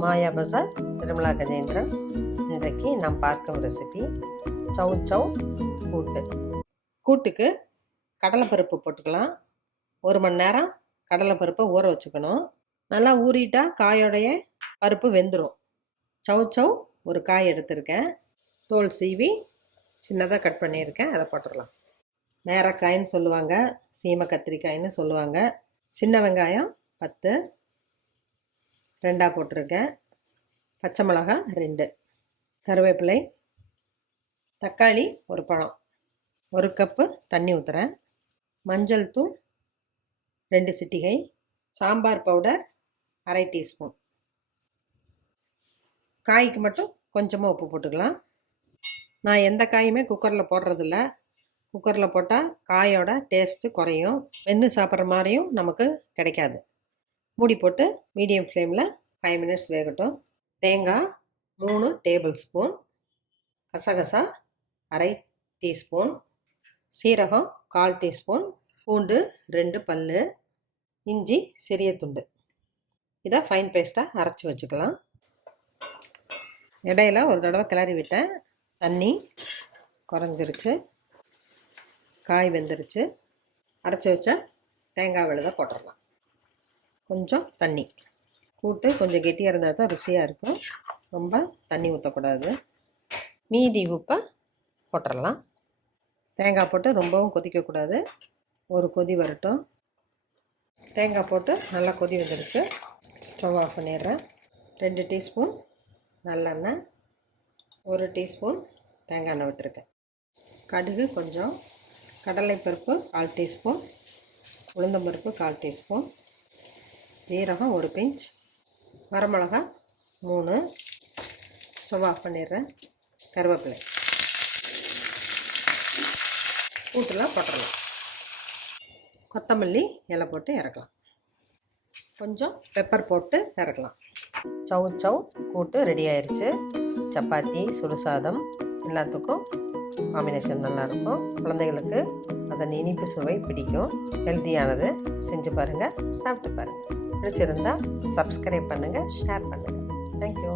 மாயா பஜார் நிர்மலா கஜேந்திரன். இன்றைக்கு நாம் பார்க்கும் ரெசிபி சவ் சவ் கூட்டு. கூட்டுக்கு கடலைப்பருப்பு போட்டுக்கலாம். 1 மணி நேரம் கடலைப்பருப்பை ஊற வச்சுக்கணும். நல்லா ஊறிட்டா காயோடைய பருப்பு வெந்துடும். சவ் சவ் ஒரு காய் எடுத்திருக்கேன், தோல் சீவி சின்னதாக கட் பண்ணியிருக்கேன், அதை போட்டுடலாம். மேரக்காயின்னு சொல்லுவாங்க, சீமை கத்திரிக்காயின்னு சொல்லுவாங்க. சின்ன வெங்காயம் 10 2 போட்டிருக்கேன், பச்சை மிளகாய் 2, கருவேப்பிலை, தக்காளி 1 பழம், 1 கப்பு தண்ணி ஊற்றுறேன், மஞ்சள் தூள் 2 சிட்டிகை, சாம்பார் பவுடர் 1/2 டீஸ்பூன். காய்க்கு மட்டும் கொஞ்சமாக உப்பு போட்டுக்கலாம். நான் எந்த காயுமே குக்கரில் போடுறதில்ல. குக்கரில் போட்டால் காயோட டேஸ்ட்டு குறையும், வெந்து சாப்பிட்ற மாதிரியும் நமக்கு கிடைக்காது. மூடி போட்டு மீடியம் ஃப்ளேமில் 5 மினிட்ஸ் வேகட்டும். தேங்காய் 3 டேபிள் ஸ்பூன், கசகசா 1/2 டீஸ்பூன், சீரகம் 1/4 டீஸ்பூன், பூண்டு 2 பல், இஞ்சி சிறிய துண்டு. இதை ஃபைன் பேஸ்ட்டாக அரைச்சி வச்சுக்கலாம். இடையில ஒரு தடவை கிளறி விட்டேன். தண்ணி குறைஞ்சிருச்சு, காய் வெந்துருச்சு. அரைச்சி வச்ச தேங்காய் விழுதை போட்டுடலாம். கொஞ்சம் தண்ணி, கூட்டு கொஞ்சம் கெட்டியாக இருந்தால் தான் ருசியாக இருக்கும், ரொம்ப தண்ணி ஊற்றக்கூடாது. மீதி உப்பை போட்டுடலாம். தேங்காய் போட்டு ரொம்பவும் கொதிக்கக்கூடாது, ஒரு கொதி வரட்டும். தேங்காய் போட்டு நல்லா கொதி வந்துடுச்சு. ஸ்டவ் ஆஃப் பண்ணிடுறேன். 2 டீஸ்பூன் நல்லெண்ணெய், 1 டீஸ்பூன் தேங்காய் எண்ணெய் விட்டுருக்கேன். கடுகு கொஞ்சம், கடலைப்பருப்பு 1/4 டீஸ்பூன், உளுந்தம்பருப்பு 1/4 டீஸ்பூன், ஜீரகம் 1 பிஞ்ச், வரமிளகாய் 3. ஸ்டவ் ஆஃப் பண்ணிடுறேன். கருவேப்பிலை, கூட்டுலாம் போட்டுடலாம். கொத்தமல்லி இலை போட்டு இறக்கலாம். கொஞ்சம் பெப்பர் போட்டு இறக்கலாம். சவ் சவ் கூட்டு ரெடி ஆயிடுச்சு. சப்பாத்தி, சுடுசாதம் எல்லாத்துக்கும் காம்பினேஷன் நல்லாயிருக்கும். குழந்தைகளுக்கு அதன் இனிப்பு சுவை பிடிக்கும். ஹெல்த்தியானது. செஞ்சு பாருங்கள், சாப்பிட்டு பாருங்கள். பிடிச்சிருந்தா சப்ஸ்கிரைப் பண்ணுங்கள், ஷேர் பண்ணுங்கள். தேங்க்யூ.